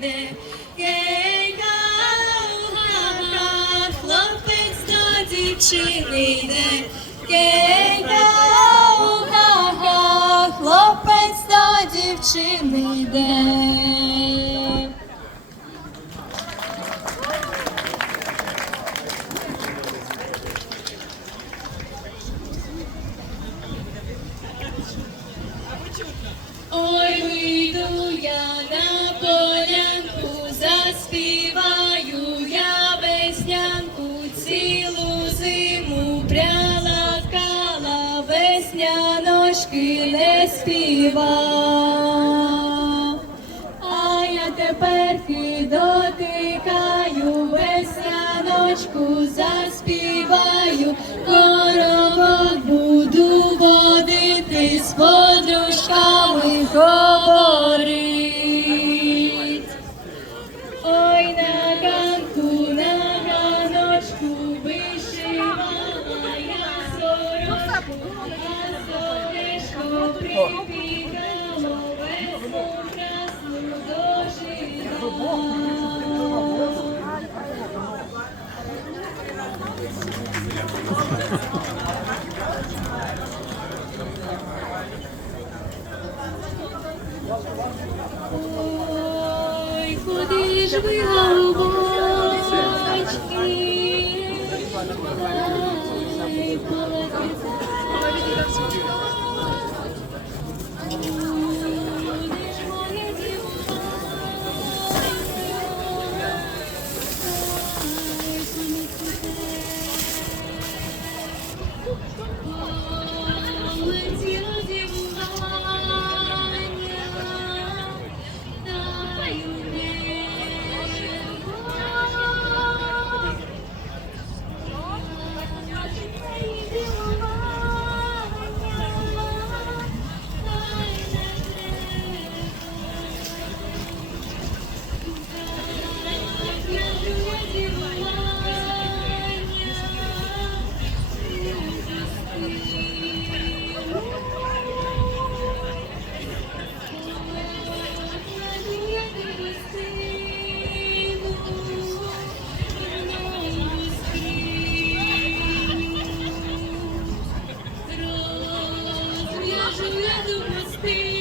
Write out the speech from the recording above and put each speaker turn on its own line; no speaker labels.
йде. Гей-га, га-га, хлопець до дівчини йде. Гей-га, га-га, хлопець до дівчини йде. Ой, вийду я на весняночки не співав. А я тепер дотикаю, весняночку заспіваю, Ой, куди ж ви голубочки? Ай, полетите. your leather was thin.